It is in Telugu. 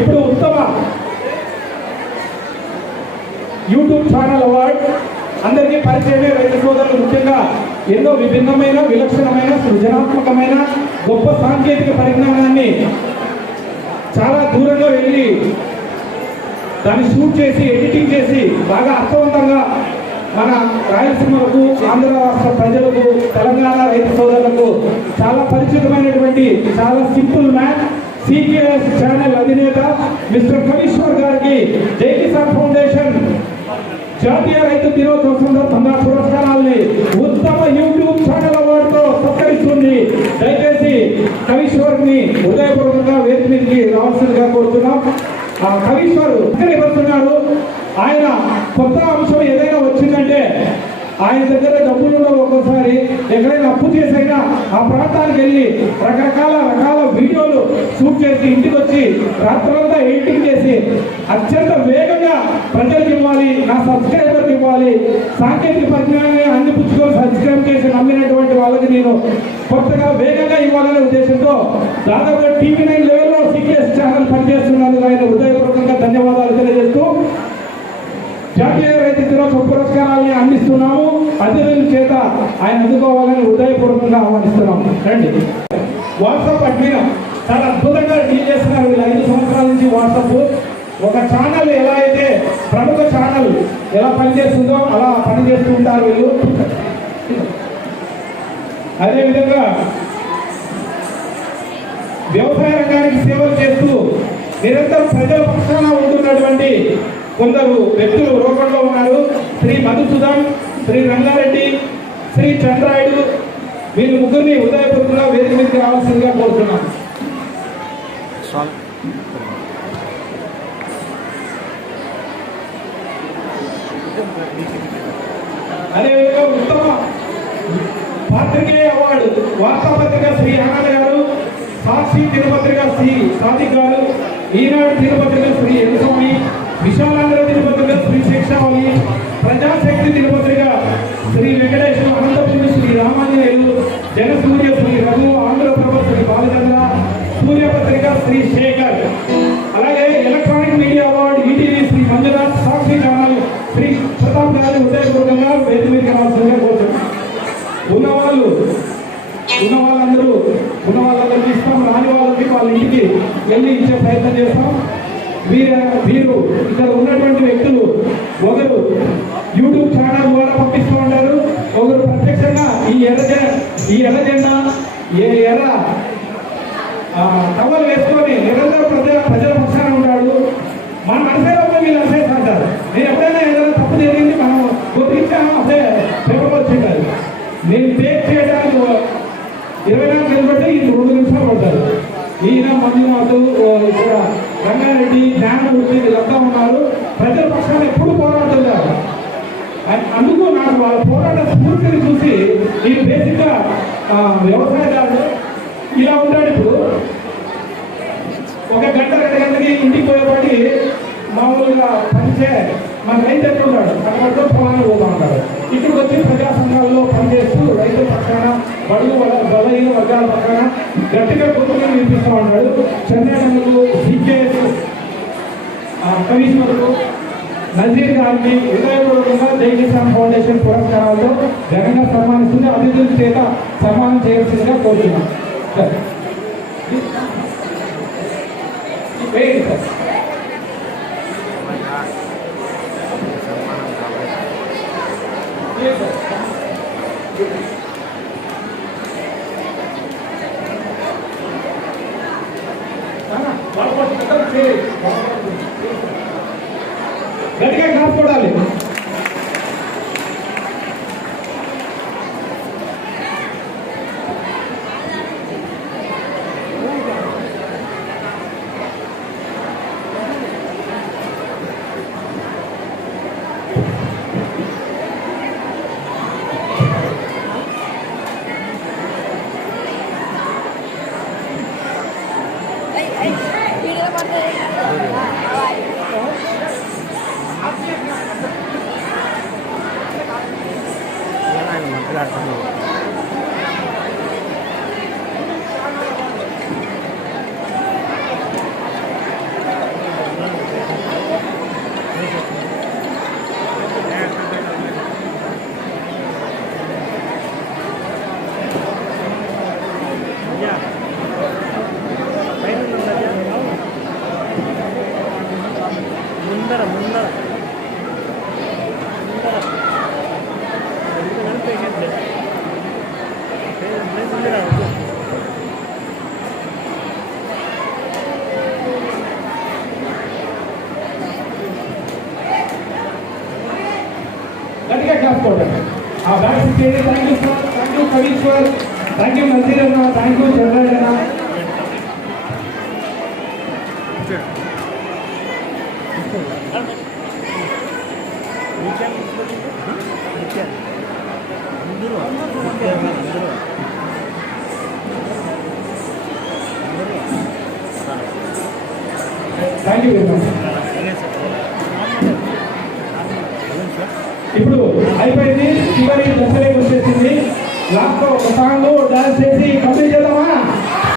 ఇప్పుడు ఉత్తమ యూట్యూబ్ ఛానల్ అవార్డ్ అందరికీ పరిచయమే. రైతు సోదరులు ముఖ్యంగా ఎన్నో విభిన్నమైన, విలక్షణమైన, సృజనాత్మకమైన గొప్ప సాంకేతిక పరిజ్ఞానాన్ని చాలా దూరంగా వెళ్ళి దాన్ని షూట్ చేసి, ఎడిటింగ్ చేసి బాగా అర్థవంతంగా మన రాయలసీమలకు, ఆంధ్ర రాష్ట్ర ప్రజలకు, తెలంగాణ రైతు సోదరులకు చాలా పరిచితమైనటువంటి చాలా సింపుల్ మ్యాన్ సికేఎస్ ఛానల్ అధినేత మిస్టర్ కవీశ్వర్ గారికి జై కిసాన్ ఫౌండేషన్ జాతీయ రైతు దినోత్సవం సందర్భంగా పురస్కారాల్ని ఉత్తమ యూట్యూబ్ ఛానల్ అవార్డుతో సత్కరిస్తుంది. దయచేసి కవీశ్వర్ ని హృదయపూర్వకంగా వేదిక మీదకి రావాల్సిందిగా కోరుతున్నాం. కవీశ్వర్ ఇస్తున్నారు. ఆయన కొత్త అంశం ఏదైనా వచ్చిందంటే ఆయన దగ్గర డబ్బులు ఒక్కోసారి ఎక్కడైనా అప్పు చేసైనా ఆ ప్రాంతానికి వెళ్ళి రకరకాల వీడియోలు షూట్ చేసి ఇంటికి వచ్చి రాత్రంతా ఎడిటింగ్ చేసి అత్యంత వేగంగా ప్రజలకు ఇవ్వాలి, నా సబ్స్క్రైబర్కి ఇవ్వాలి, సాంకేతిక పరిజ్ఞానాన్ని అందిపుచ్చుకొని సబ్స్క్రైబ్ చేసి నమ్మినటువంటి వాళ్ళకి నేను కొత్తగా వేగంగా ఇవ్వాలనే ఉద్దేశంతో దాదాపు TV9 లెవెల్లో సికేఎస్ ఛానల్ పనిచేస్తున్నందుకు ఆయన హృదయపూర్వకంగా ధన్యవాదాలు తెలియజేస్తూ జాతీయ రైతు దినోత్సవ పురస్కారాన్ని అందిస్తున్నాము. అధికారుల చేత ఆయన అందుకోవాలని హృదయపూర్వకంగా ఆహ్వానిస్తున్నాము. రండి. వాట్సాప్ అడ్మిన్ చాలా అద్భుతంగా డీల్ చేస్తున్నారు. వీళ్ళు 5 సంవత్సరాల నుంచి వాట్సాప్ ఒక ఛానల్ ఎలా అయితే ప్రముఖ ఛానల్ ఎలా పనిచేస్తుందో అలా పనిచేస్తూ ఉంటారు వీళ్ళు. అదేవిధంగా వ్యవసాయ రంగానికి సేవలు చేస్తూ నిరంతరం ప్రజల పక్షాన ఉంటున్నటువంటి కొందరు వ్యక్తులు రోడ్లో ఉన్నారు. శ్రీ మధుసూదన్, శ్రీ రంగారెడ్డి, శ్రీ చంద్రాయుడు, వీళ్ళు ముగ్గురిని హృదయపూర్వకంగా వేదిక మీదకి రావాల్సిందిగా కోరుతున్నాం. అదేవిధంగా ఉత్తమ పాత్రికేయ అవార్డు వార్తాపత్రిక శ్రీ ఆనంద్ గారు, సాక్షి దినపత్రిక శ్రీ సాదిక్ గారు, ఈనాడు దినపత్రిక శ్రీ ఎన్ స్వామి, విశాలాంధ్ర దినపత్రిక శ్రీ శిక్షావళి, ప్రజాశక్తి దినపత్రిక శ్రీ వెంకటేశ్వర, అనంతపురి శ్రీ రామాంజనేయులు, జనసూర్య శ్రీ రఘు, ఆంధ్రప్రభ శ్రీ బాలచంద్ర, సూర్యపత్రిక శ్రీ శేఖర్. అలాగే electronic media award ETV Shri Manjunath, Sakshi channel Shri Pratap గారి హృదయపూర్వకంగా వేదిక మీదకి రావాల్సిందిగా కోరుతున్నాం. ఉన్న వాళ్ళందరూ ఇస్తాం, రాని వాళ్ళకి వాళ్ళ ఇంటికి వెళ్ళి ఇచ్చే ప్రయత్నం చేస్తాం. వీరు ఇక్కడ ఉన్నటువంటి వ్యక్తులు ఒకరు యూట్యూబ్ ఛానల్ ద్వారా పంపిస్తూ ఉంటారు, ఒకరు ప్రత్యక్షంగా ఈ ఎర్ర జెండా ఎర్ర టవల్ వేసుకొని నిరంతరం ప్రజల పక్షాన ఉంటాడు. మన మనసేలో వీళ్ళు అసెస్ అంటారు. నేను ఎప్పుడైనా ఏదైనా తప్పు జరిగింది మనం గుర్తించాను అదే పేపర్ వచ్చింటారు. నేను టేక్ చేయడానికి 24 గంటలు బట్టి ఇది 2 నిమిషాలు పడతారు. ఈయన మంజునాథ్, ఇక్కడ రంగారెడ్డి, జ్ఞానమూర్తి వీళ్ళంతా ఉన్నారు. ప్రజల పక్షాన్ని ఎప్పుడు పోరాడుతున్నారు. అందుకు నాకు వాళ్ళ పోరాట స్ఫూర్తిని చూసి నేను బేసిక్గా వ్యవసాయదారుడు ఇలా ఉంటాడు. ఇప్పుడు 1 గంట 2 గంటలకి ఇంటికి పోయేవాడి మామూలుగా పనిచే మన రైతు ఎట్లుంటాడు అక్కడ పొలాన్ని పోతూ ఉంటాడు. ఇక్కడికి వచ్చి ప్రజా సంఘాల్లో పనిచేస్తూ రైతుల పక్షాన, బడుగు బలహీన వర్గాల పక్కన గట్టిగా గొంతుగా వినిపిస్తూ ఉంటాడు. చెన్నైలకు, సికేఎస్ కవీశ్వరుడు, నజీర్ గారిని హృదయపూర్వకంగా జై కిసాన్ ఫౌండేషన్ పురస్కారాలతో ఘనంగా సన్మానిస్తుంది. అతిథుల చేత సన్మానం చేయాల్సిందిగా కోరుతున్నాం. గట్టిగా కాపాడాలి. ముందర ముందర గట్టిగా క్లాస్ కొట్టండి. ఆ బ్యాట్స్ ఇచ్చేది. Thank you sir, thank you Kavishwar, thank you Nazir అన్న, థ్యాంక్ యూ చంద్రరాజ్ అన్న. Thank you very much. ఇప్పుడు అయిపోయింది, చివరి దశలోకి వచ్చేసింది. లాస్ట్ లో ఒక సాంగ్ డాన్స్ చేసి కంప్లీట్ చేద్దామా?